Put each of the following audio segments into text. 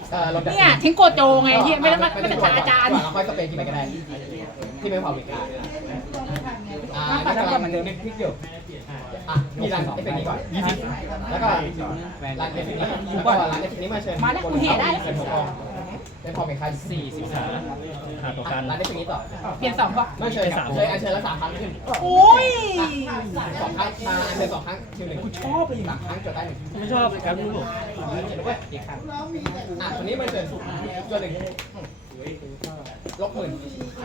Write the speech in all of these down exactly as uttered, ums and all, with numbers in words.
เออลงจากเนี่ยทิ้งโกโจไงที่ไม่ได้ไม่ได้ทางอาจารย์เราค่อยสเปรย์ที่ไหนก็ได้ ที่ไม่พอมีการอ่านี่กำลังนึกพลิกอยู่อ่ะมีรันเอฟเฟกต์นี้ก่อนยี่สิบแล้วก็รันเอฟเฟกต์นี้แล้วก็รันเอฟเฟกต์นี้มาเชิญเป็นพอเป็นคันสี่สิบสามหาตัวกันรันเอฟเฟกต์นี้ต่อเปลี่ยนสองป่ะไม่เชิญสามเคยอันเชิญแล้วสามครั้งขึ้นโอ้ยสองครั้งมาอันเชิญสองครั้งคิวหนึ่งกูชอบไปสามครั้งจดได้หนึ่งไม่ชอบการรู้หรอกเชิญด้วยอีกครั้งอ่ะคนนี้มันเชิญจดหนึ่งลบหมื่น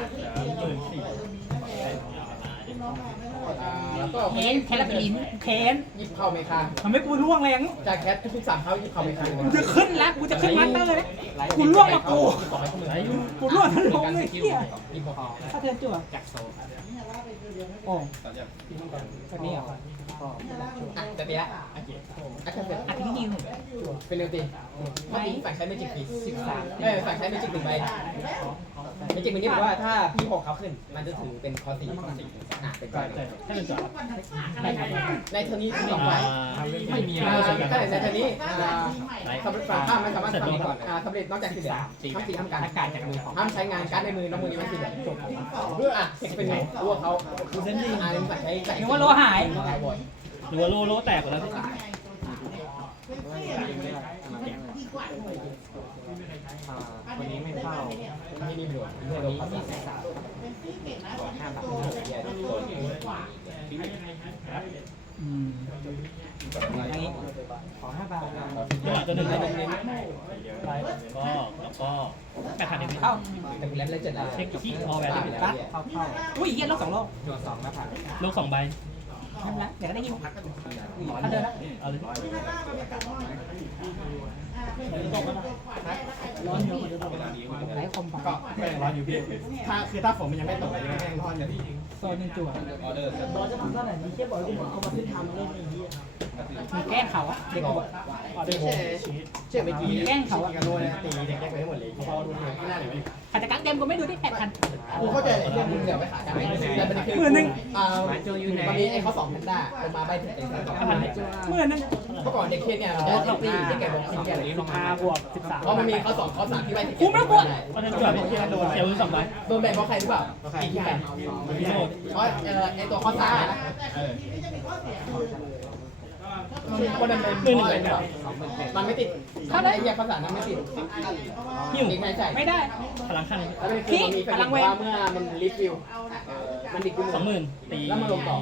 แล้วก็เคนแค่ละปีนเคนยิบเข้าเมคาทำให้กูล่วงแรงจากแคททุกๆสามเข้ายิบเข้าเมคากูจะขึ้นแล้วกูจะขึ้นมาสเตอร์เลยกูล่วงมากูกูล่วงทะลงเลยเฮียยิบพอถ้าเธอจั่วจากโซโอ้คนนี้เหรออ่ะจะตีละอ่ะเจ็ดอ่ะเจ็ดอ่ะทิ้งยิงเป็นเร็วตีไม่ฝั่งใช้เมจิกปีสิบสามไม่ฝั่งใช้เมจิกหนึ่งใบเมจิกมันนี่บอกว่าถ้าพี่หกเขาขึ้นมันจะถือเป็นคอสี่อ่ะเป็นก้อนให้เป็นจอดในเทอร์นี้สองใบไม่มีอะไรอ่าใช่กันใช่ในเทอร์นี้สำเร็จฝั่งข้ามมันสามารถทำนี้ก่อนอ่าสำเร็จนอกจากสีเหลืองห้ามตีห้ามการอากาศจากมือห้ามใช้งานการในมือน้องมือนี้มันสีเหลืองจบเพื่ออ่ะเป็นตัวเขาคือเส้นดีอ่าเป็นฝั่งใช้นึกว่าโลหายหรือว่าโลโลแตกหมดแล้ววันนี้ไม่เข้าที่นี่ไม่โดนไม่โดนพัดยี่สิบสามห้าบาทอืมอย่างนี้ขอห้าบาทตัวหนึ่งตัวหนึ่งไปก็แล้วก็แปดพันเองเข้าแต่คุณเล่นเล่นเจ็ดแล้วเช็คที่ออแวนปั๊บเข้าเข้าอุ้ยเยี่ยลบสองโลโดนสองแล้วผ่านโลสองใบไม่เป็นไรเดี๋ยวก็ได้ยินถ้าเดินนะเอาเลยร้อนอยู่ไหลคมก็แม่งร้อนอยู่พี่ถ้าคือถ้าฝนมันยังไม่ตกเลยแม่งร้อนอยู่โซนหนึ่งจั่วออเดอร์มีแกล้งเขาอะเด็กบอกเชื่อเชื่อไม่กี่แกล้งเขากันด้วยตีเด็กแกล้งไปให้หมดเลยพอดูไม่น่าเลยอาจจะกักเต็มกูไม่ดูที่แปดพันกูเข้าใจเรื่องมึงเดี๋ยวไปหากันแต่ประเด็นคืออ่าตอนนี้ไอ้เขาสองแพนด้าลงมาใบถึงเต็มสองพันหมื่นนึงเมื่อก่อนเด็กเคสเนี่ยมันจะตีที่แกบอกที่แกเลยห้าบวกสิบสามเพราะมันมีเขาสองเขาสามที่ใบถึงกูไม่ต้องกดประเด็นจอดเขียวสองใบโดนแบ่งเพราะใครหรือเปล่าตีที่ใครพี่โซ่เพราะไอ้ตัวข้อซ่าเออคนนั้นเป็นมือหนึ่งเลยมันไม่ติดถ้าได้เหยียบภาษานั้นไม่ติดหิวไม่ใช่ไม่ได้พลังขั้นแล้วมันคือมันมีเป็นว่าเมื่อมันรีฟิลมันดิบสองหมื่นตีแล้วมันลงต่อ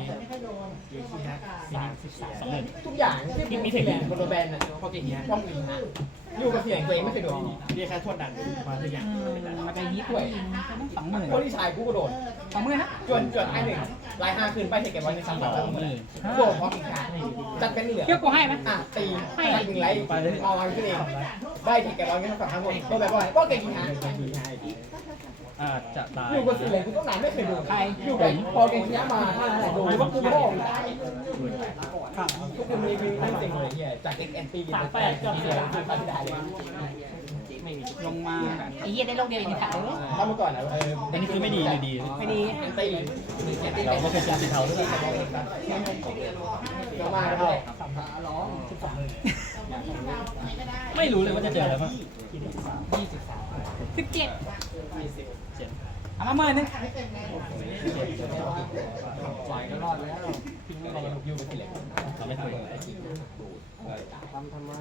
สองหมื่นทุกอย่างที่มีเทคนิคบนโรแบนน่ะพอเก่งเนี้ยป้องกันอยู่กับเสียงตัวเองไม่เคยโดนนี่แค่โทษดันมาทุกอย่างมันจะยิบด้วยสองหมื่นคนที่ชายกูก็โดนสองหมื่นนะจนจนไอ้หนึ่งลายห้าคืนไปเทคเก็บไว้ในชั้นสองโบกพร้อมอีกการจัดเป็นเหลือเที่ยวกูให้ไหมอ่ะตีให้หนึ่งไลท์เอาวันขึ้นเองได้เทคเก็บไว้ในชั้นสองทั้งหมดโดนแบบว่าป้องกันอีกการอาจจะตายอยู่กับเสียงกูต้องนานไม่เคยโดนใครอยู่กับพอเก่งเนี้ยมาถ้าไหนโดนว่ากูไม่ได้ทุกคนมีวิวนั่งเต็งเลยเฮียจากเอ็กแอนตี้สามแปดก็เสียคือตัดได้เลยลงมาไอ้เหี้ยได้โลกเดียวอีกค่ะเออถ้าเมื่อก่อนนะเอออันนี้คือไม่ดีหรือดีไม่ดีแอนตี้แอนตี้เราก็เคยเจอสีเทาด้วยลงมาแล้วด้วยไม่รู้เลยว่าจะเจออะไรบ้างสิบเจ็ดเอามาหมื่นนึงปล่อยก็รอดแล้วทิ้งไม่ได้ยูไปทีหลังเราไม่ทำทำทำไม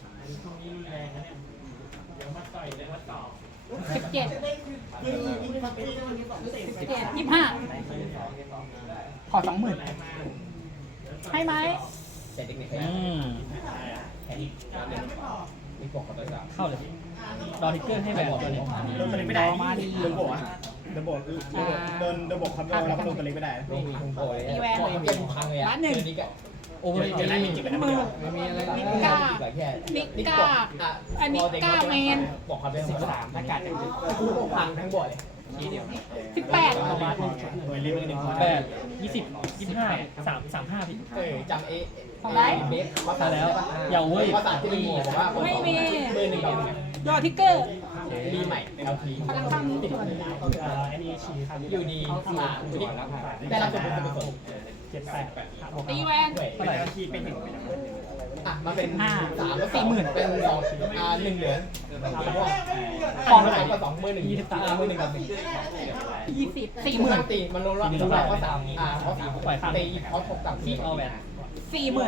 สิบเจ็ดสิบเจ็ดยี่สิบห้าขอสองหมื่นให้ไหมแต่เด็กๆอืมมีบอกกับตัวสามเข้าเลยรอทิกเกอร์ให้แบบตัวนี้โดนตัวเล็กไม่ได้มาดีโดนโบกอะโดนโบกโดนโดนโบกคอนโดแล้วก็โดนตัวเล็กไม่ได้ไม่มีคุณโอยบอกเก็บพังเลยอ่ะนี่ก็โอเวอร์เดี๋ยวได้มีจิบไปนะมือไม่มีอะไรนิก้านิก้าอันนิก้าแมนบอกเขาเป็นสิบสามหน้ากากกูพังทั้งบ่อเลยทีเดียวสิบแปดโดยรีบหนึ่งแปดยี่สิบยี่สิบห้าสามสามห้าพี่เออจำเอของไรเบสภาษามาแล้วอย่าเว้ยภาษาที่เป็นหมู่บอกว่ามือหนึ่งกับยอทิกเกอร์ปีใหม่ เอล ทีพลังข้างนี้อันนี้ชีครับอยู่ดีสามที่ได้รับส่วนบุญเป็นกุศลจ็ดแปดตีแวนเท่าไหร่ทีเป็นหนึ่งอ่ะมาเป็นห้าสามแล้วสี่หมื่นเป็นสองอ่าหนึ่งเหรียญขอสามกับสองมือหนึ่งยี่สิบสามมือหนึ่งกับหนึ่งยี่สิบสี่สี่หหมื่มื่นนตีมันลงรอบลงรอบข้อสามอ่าข้อสามปล่อยข้ามตีข้อหกกับที่เอาแหวนสี่หมื่น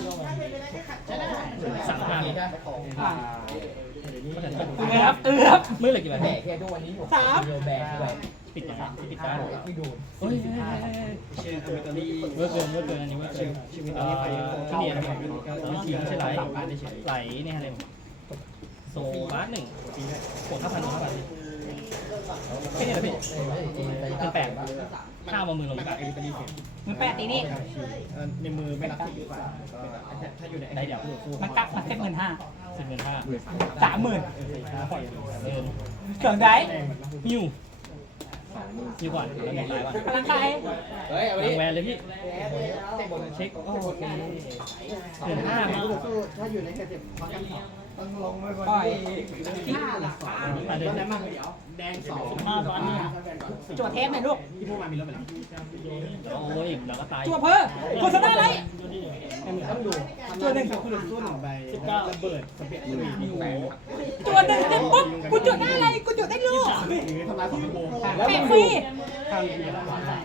สามห้าตีใช่ไหมอ่าเอือบเอือบมือเหลือกี่ใบแบกแค่ทุกวันนี้ผมสามโยแบกด้วยปิดอย่างปิดการไม่ดูเฮ้ยเชียร์อเมริกาลีเวิร์กเกินเวิร์กเกินอันนี้เวิร์กเกินชีวิตตอนนี้ไปที่นี่นะครับวิธีไม่ใช่ไหลไหลเนี่ยอะไรโซบาสหนึ่งกดห้าพันห้าพันแค่นี้เหรอพี่เป็นแปดห้ามามือลงแบบอเมริกาลีเสียงมือแปดตีนี่ในมือไม่รับที่ถ้าอยู่ในได้เดี๋ยวมันกักมันเซ็ตหมื่นห้าสิบเงินห้าสามหมื่นเดินเกินได้มิวมิวก่อนแล้วไงตายว่ะพลังกายเฮ้ยเอาวาดิงแวนเลยพี่เตะบอลเช็คโอเคเดือนห้ามาถ้าอยู่ในแค่เจ็บพักกันต้องลงไปบนปล่อยห้าหลักอ่ะเดินนั้นมากเดี๋ยวแดงสองห้าตอนนี้จั่วเทปหน่อยลูกที่พวกมามีรถไปแล้วโอ้ยแล้วก็ตายจั่วเพิ่มโฆษณาอะไรต้องดูจั่วหนึ่งคุณลุงสู้หนึ่งใบระเบิดสเปียร์ลุยมีแหวนจั่วหนึ่งเสร็จปุ๊บกูจั่วได้อะไรกูจั่วได้ลูกหรือทำลายสองโมงแปะฟรีข้าวเบียร์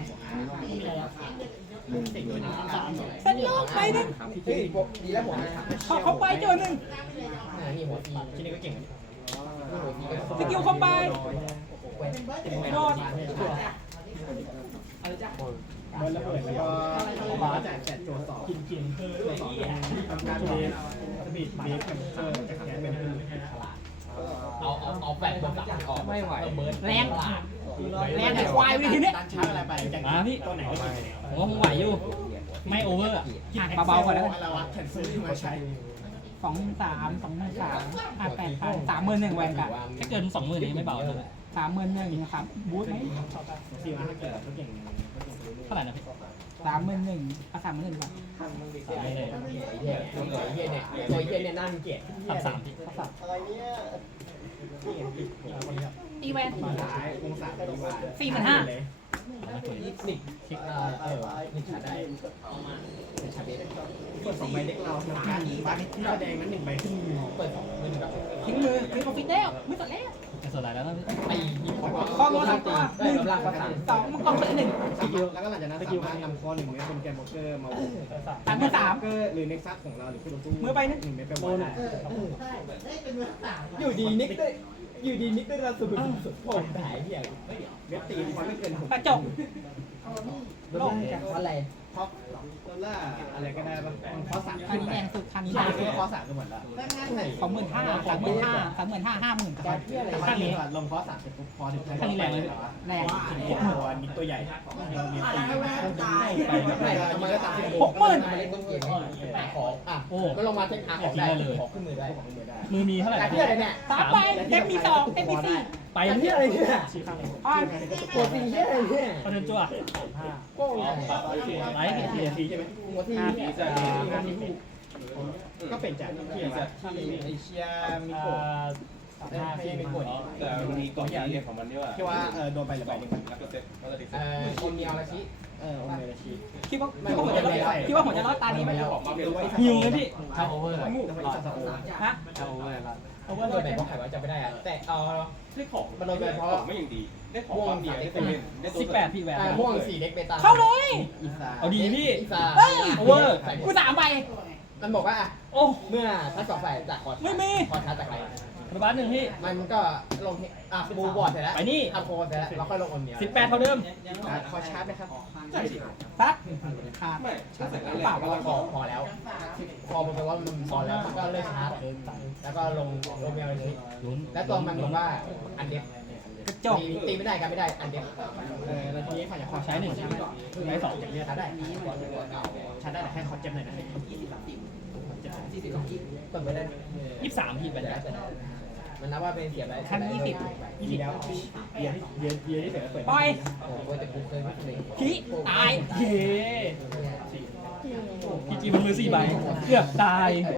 เซ็ตลูกไปหนึ่งเฮ้ยดีแล้วผมขอเข้าไปจั่วหนึ่งนี่หัวตีที่นี่ก็เก่งสกิลเข้าไปโดนบอลระเบิดแล้วก็บาสจ่ายแปดตัวสองกินกินตัวสองทำการเบสบีดเบสกับเซอร์จากแกนเป็นเอาเอาเอาแฟนบนหลังออกไม่ไหวเบิร์ดแรงแรงแต่ควายวิธีนี้ชาร์จอะไรไปจากมาพี่ตัวไหนก็ได้ผมว่าผมไหวอยู่ ไม่โอเวอร์อ่ะเบาๆก่อนแล้วเราวัดแคนเซิลที่มาใช้สองสามสองหมื่นสามอ่ะแปดพันสามหมื่นหนึ่งแวนกันถ้าเกินสองหมื่นนี้ไม่เบาเลยสามหมื่นหนึ่งนะครับบูทไหมสี่วันถ้าเกิดเขาเก่งเท่าไหร่นะพี่สามหมื่นหนึ่งเอาสามหมื่นหนึ่งก่อนไม่เลยเฮียเฮียเนี่ยตัวเฮียเนี่ยนั่งเกลียดสามสามพี่ตีแวนซ้ายวงศาดีกว่าสี่หมื่นห้านิกนิกเออนิกชาได้ชาเด็ดกดสองใบเด็กเราทำการบ้านที่แสดงนั้นหนึ่งใบขึ้นมือเปิดสองมือแบบทิ้งมือทิ้งคอมพิวเตอร์ไม่สดแล้วจะสลายแล้วนะพี่ตียิงขอข้อมูลสามตีตัวได้กำลังประสานสองมังกรคนละหนึ่งสกิลแล้วก็หลังจากนั้นสามารถนำคอหนึ่งเม็ดเป็นแกนโบเกอร์มาสามหมื่นสามเกอร์หรือเน็กซัสของเราหรือคู่ต่อสู้หนึ่งเม็ดเป็นบอลได้อยู่ดีนิกได้อยู่ดีนิกได้รับสุดสุดโผล่แผลเฮียเม็ดตีความไม่เกินหกกระจกโลกอะไรเพราะดอลลาร์อะไรก็ได้ป่ะมันคอสามคันนี้แรงสุดคันนี้ใช่แรงสุคือดคอสามก็หมดละสองหมื่นห้าสามหมื่นห้าสามหมื่นห้าห้าหมื่นการเที่ยวอะไรข้างนี้ลงคอสามเสร็จปุ๊บพอถึงแรงตัวมีตัวใหญ่เรามีตีไม่มันก็ตัดสินเล่นต้นเกมขออ่ะก็ลงมาเทคหาของได้ขอขึ้นมือได้มือมีเท่าไหร่การเที่ยวอะไรเนี่ยสามใบเต็มมีสองเต็มมีสี่ไปการพี่เที่ยวอะไรเนี่ยอ่อนปวดตีเที่ยวอะไรเนี่ยเขาเดินจั่วโก้ไลท์พี่ทีทีใช่ไหมหัวที่ก็เป็นจากที่ว่าที่เอเชียมิโกะที่มิโกะแต่มันมีตัวอย่างเนี่ยของมันด้วยว่าที่ว่าเออโดนไปหรือไปหนึ่งแล้วก็เซ็ตมันจะติดเอ่อคนมีอาราชิเออโอเมราชิคิดว่าคิดว่าผมจะรอดคิดว่าผมจะรอดตานี้ไหมฮิวเลยพี่เข้าโอเวอร์มูแล้วก็ซาซาโอฮะเข้าโอเวอร์แล้วโอเวอร์โดนไหนบอกใครว่าจะไม่ได้อะแต่เออได้ของมันโดนไปเพราะไม่อย่างดี ได้ของความเดียวได้ตัวเล่นได้ตัวสิบแปดพี่แหวนม่วงสีเด็กเบต้าเข้าเลยอีซาเอาดีพี่อีซาโอเวอร์กูสามใบมันบอกว่าโอ้เมื่อทั้งสองฝ่ายจากคอร์คอร์ชาร์จากไหนระบาดหนึ่งพี่มันมันก็ลงอ่ะบูบอร์ดเสร็จแล้วไปนี่ทำโคเสร็จแล้วเราค่อยลงออนเนียสิบแปดเท่าเดิมคอชาร์จนะครับซัดขาดไม่ถ้าใส่กันเปล่าพอพอแล้ว พอมันแปลว่ามันพอแล้วก็เลิกชาร์จแล้วก็ลงลงเมียเลยลุ้นแล้วตัวมันบอกว่าอันเด็บกระจกตีตีไม่ได้กันไม่ได้อันเด็บเออแล้วทีนี้ฝ่ายคอใช้ใช้หหนึ่นึ่งงใช้ไหมใช้สองอย่างเนี้ยชาร์จได้ชาร์จได้แต่แค่คอเจ็บหน่อยนะเปิดไม่ได้ยี่สิบสามพี่ไปเปิดแล้ได้วเปิดได้มันนับว่าเป็นเสียบอะไรคันยี่สิบยี่สิบแล้วเยียเยียเยียที่เสร็จแล้วเปิดปล่อยโอ้โหแต่กูเคยไม่เคยขี้ตายเย้พี่จีมันมือสี่ใบเกือบตาย